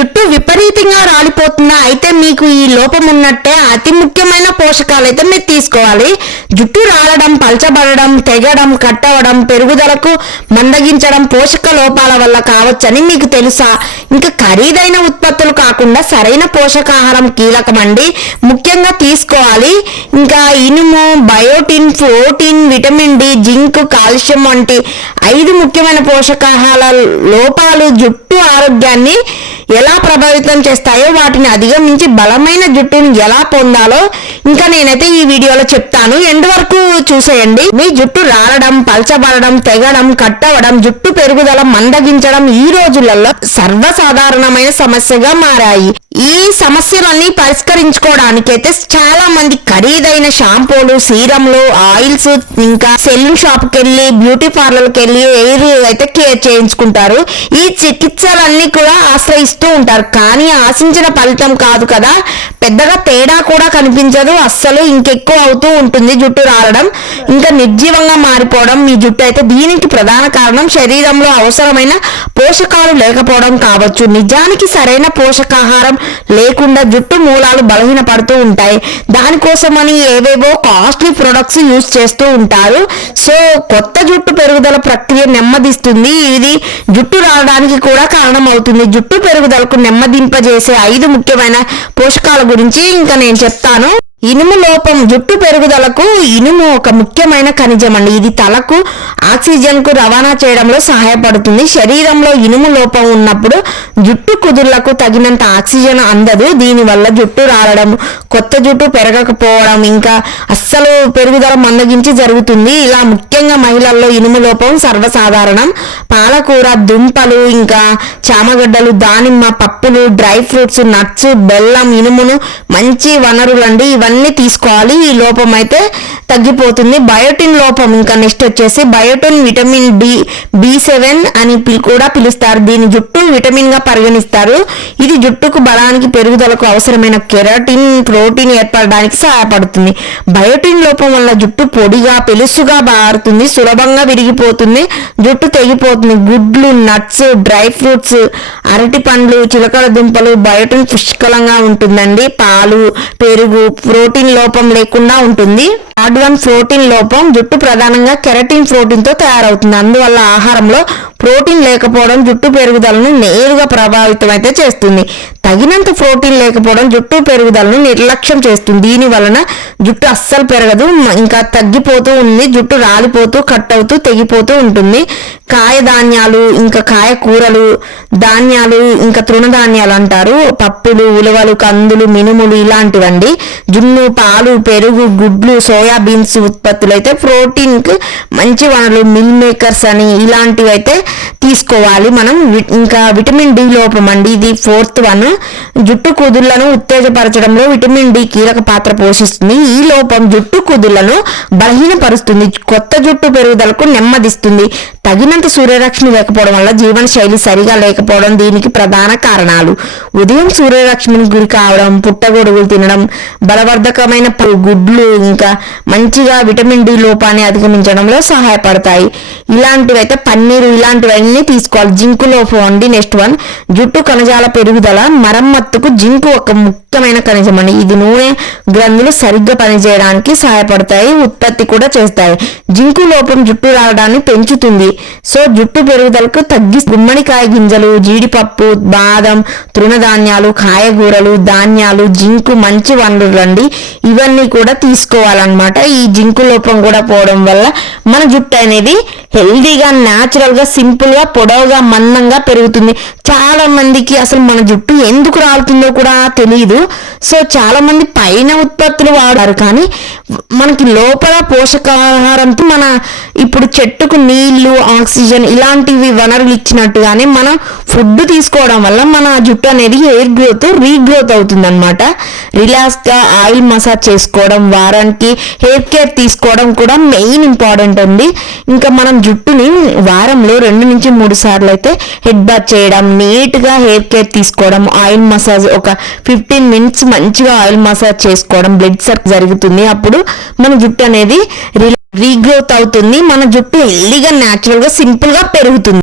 జుట్టు విపరీతంగా రాలిపోతుందా అయితే మీకు ఈ లోపం ఉన్నట్టే అతి ముఖ్యమైన పోషకాలు అయితే మీరు తీసుకోవాలి. జుట్టు రాలడం పల్చబడడం తెగడం కట్టవడం పెరుగుదలకు మందగించడం పోషక లోపాల వల్ల కావచ్చని మీకు తెలుసా? ఇంకా ఖరీదైన ఉత్పత్తులు కాకుండా సరైన పోషకాహారం కీలకమండి. ముఖ్యంగా తీసుకోవాలి. ఇంకా ఇనుము biotin protein vitamin D zinc calcium వంటి ఐదు ముఖ్యమైన పోషకాహార లోపాలు జుట్టు ఆరోగ్యాన్ని ఎలా ప్రభావితం చేస్తాయో వాటిని అధిగమించి బలమైన జుట్టును ఎలా పొందాలో ఇంకా నేనైతే ఈ వీడియోలో చెప్తాను. ఎండ్ వరకు చూసేయండి. మీ జుట్టు రాలడం పల్చబడడం తెగడం కట్టవడం జుట్టు పెరుగుదల మందగించడం ఈ రోజులలో సర్వసాధారణమైన సమస్యగా మారాయి. ఈ సమస్యలన్నీ పరిష్కరించుకోవడానికైతే చాలా మంది ఖరీదైన షాంపూలు సీరంలు ఆయిల్స్ ఇంకా సెలూన్ షాప్కి వెళ్ళి బ్యూటీ పార్లర్కి వెళ్ళి ఎయిర్ అయితే కేర్ చేయించుకుంటారు. ఈ చికిత్సలన్నీ కూడా ఆశ్రయిస్తూ ఉంటారు. కానీ ఆశించిన ఫలితం కాదు కదా. పెద్దగా తేడా కూడా కనిపించదు. అస్సలు ఇంకెక్కువ అవుతూ ఉంటుంది జుట్టు రాలడం. ఇంకా నిర్జీవంగా మారిపోవడం మీ జుట్టు అయితే దీనికి ప్రధాన కారణం శరీరంలో అవసరమైన పోషకాలు లేకపోవడం కావచ్చు. నిజానికి సరైన పోషకాహారం లేకుండా జుట్టు మూలాలు బలహీనపడుతూ ఉంటాయి. దానికోసమని ఏవేవో కాస్ట్లీ ప్రొడక్ట్స్ యూస్ చేస్తూ ఉంటారు. సో కొత్త జుట్టు పెరుగుదల ప్రక్రియ నెమ్మదిస్తుంది. ఇది జుట్టు రావడానికి కూడా కారణం అవుతుంది జుట్టు పెరుగుదలకు నెమ్మదింపజేసే ఐదు ముఖ్యమైన పోషకాల గురించి ఇంకా నేను చెప్తాను. ఇనుము లోపం జుట్టు పెరుగుదలకు ఇనుము ఒక ముఖ్యమైన ఖనిజం అండి. ఇది తలకు ఆక్సిజన్కు రవాణా చేయడంలో సహాయపడుతుంది. శరీరంలో ఇనుము లోపం ఉన్నప్పుడు జుట్టు కుదుర్లకు తగినంత ఆక్సిజన్ అందదు. దీనివల్ల జుట్టు రాలడం కొత్త జుట్టు పెరగకపోవడం ఇంకా అస్సలు పెరుగుదల మందగించి జరుగుతుంది. ఇలా ముఖ్యంగా మహిళల్లో ఇనుము లోపం సర్వసాధారణం. పాలకూర దుంపలు ఇంకా చామగడ్డలు దానిమ్మ పప్పులు డ్రై ఫ్రూట్స్ నట్స్ బెల్లం ఇనుమును మంచి వనరులండి. ఇవన్నీ తీసుకోవాలి. ఈ లోపం అయితే తగ్గిపోతుంది. బయోటిన్ లోపం ఇంకా నెక్స్ట్ వచ్చేసి biotin vitamin D B seven అని పిల్- కూడా పిలుస్తారు. దీని జుట్టు విటమిన్గా పరిగణిస్తారు. ఇది జుట్టుకు బలానికి పెరుగుదలకు అవసరమైన కెరాటిన్ ప్రోటీన్ ఏర్పడడానికి సహాయపడుతుంది. బయోటిన్ లోపం వల్ల జుట్టు పొడిగా పెలుసుగా మారుతుంది. సులభంగా విరిగిపోతుంది. జుట్టు తెగిపోతుంది. గుడ్లు నట్స్ డ్రై ఫ్రూట్స్ అరటి పండ్లు చిలకల దుంపలు బయోటిన్ పుష్కలంగా ఉంటుందండి. పాలు పెరుగు ప్రోటీన్ లోపం లేకుండా ఉంటుంది. థర్డ్ వన్ ప్రోటీన్ లోపం జుట్టు ప్రధానంగా కెరటిన్ ప్రోటీన్తో తయారవుతుంది. అందువల్ల ఆహారంలో ప్రోటీన్ లేకపోవడం జుట్టు పెరుగుదలను నేరుగా ప్రభావితం అయితే చేస్తుంది. తగినంత ప్రోటీన్ లేకపోవడం జుట్టు పెరుగుదలను నిర్లక్ష్యం చేస్తుంది. దీని వలన జుట్టు అస్సలు పెరగదు ఇంకా తగ్గిపోతూ ఉంది జుట్టు రాలిపోతూ కట్ అవుతూ తెగిపోతూ ఉంటుంది. కాయ ధాన్యాలు ఇంకా కాయ కూరలు ధాన్యాలు ఇంకా తృణధాన్యాలు అంటారు. పప్పులు ఉలవలు కందులు మినుములు ఇలాంటివండి. జున్ను పాలు పెరుగు గుడ్లు సోయాబీన్స్ ఉత్పత్తులు అయితే ప్రోటీన్కి మంచి వనరులు మిల్ మేకర్స్ అని ఇలాంటివి అయితే తీసుకోవాలి మనం. వి- ఇంకా విటమిన్ డి లోపం అండి. ఇది ఫోర్త్ వన్. జుట్టు కుదుళ్ళను ఉత్తేజపరచడంలో విటమిన్ డి కీలక పాత్ర పోషిస్తుంది. ఈ లోపం జుట్టు కుదుళ్ళను బలహీనపరుస్తుంది. కొత్త జుట్టు పెరుగుదలకు నెమ్మదిస్తుంది. తగినంత సూర్యరశ్మి లేకపోవడం వల్ల జీవన శైలి సరిగా లేకపోవడం దీనికి ప్రధాన కారణాలు. ఉదయం సూర్యరశ్మికి గురి కావడం పుట్టగొడుగులు తినడం బలవర్ధకమైన గుడ్లు ఇంకా మంచిగా విటమిన్ డి లోపాన్ని అధిగమించడంలో సహాయపడతాయి. ఇలాంటివైతే పన్నీరు ఇలాంటివన్నీ తీసుకోవాలి. జింకు లోపం అండి నెక్స్ట్ వన్. జుట్టు కణజాల పెరుగుదల మరమ్మత్తుకు జింకు ఒక ముఖ్యమైన ఖనిజం అండి. ఇది నూనె గ్రంథులు సరిగ్గా పనిచేయడానికి సహాయపడతాయి ఉత్పత్తి కూడా చేస్తాయి. జింకు లోపం జుట్టు రావడాన్ని పెంచుతుంది. సో జుట్టు పెరుగుదలకు తగ్గి గుమ్మడికాయ గింజలు జీడిపప్పు బాదం తృణధాన్యాలు కాయగూరలు ధాన్యాలు జింకు మంచి వనరులు అండి. ఇవన్నీ కూడా తీసుకోవాలన్నమాట. ఈ జింకు లోపం కూడా పోవడం వల్ల మన జుట్టు అనేది హెల్దీగా న్యాచురల్గా సింపుల్గా పొడవుగా మందంగా పెరుగుతుంది. చాలా మందికి అసలు మన జుట్టు ఎందుకు రాలుతుందో కూడా తెలియదు సో చాలా మంది పైన ఉత్పత్తులు వాడారు కానీ మనకి లోపల పోషకాహారంతో మన ఇప్పుడు చెట్టుకు నీళ్ళు ఆక్సిజన్ ఇలాంటివి వనరులు ఇచ్చినట్టుగానే మనం ఫుడ్ తీసుకోవడం వల్ల మన జుట్టు అనేది హెయిర్ గ్రోత్ రీగ్రోత్ అవుతుంది అనమాట రిలాక్స్గా ఆయిల్ మసాజ్ చేసుకోవడం వారానికి హెయిర్ కేర్ తీసుకోవడం కూడా మెయిన్ ఇంపార్టెంట్ ఉంది ఇంకా మనం జుట్టుని వారంలో రెండు నుంచి మూడు సార్లు అయితే హెడ్ బాత్ చేయడం నీట్గా హెయిర్ కేర్ తీసుకోవడం ఆయిల్ మసాజ్ ఒక ఫిఫ్టీన్ మినిట్స్ మంచిగా ఆయిల్ మసాజ్ చేసుకోవడం బ్లడ్ సర్క్ జరుగుతుంది. అప్పుడు మన జుట్టు అనేది రీగ్రోత్ అవుతుంది. మన జుట్టు హెల్దీగా న్యాచురల్గా సింపుల్గా పెరుగుతుంది.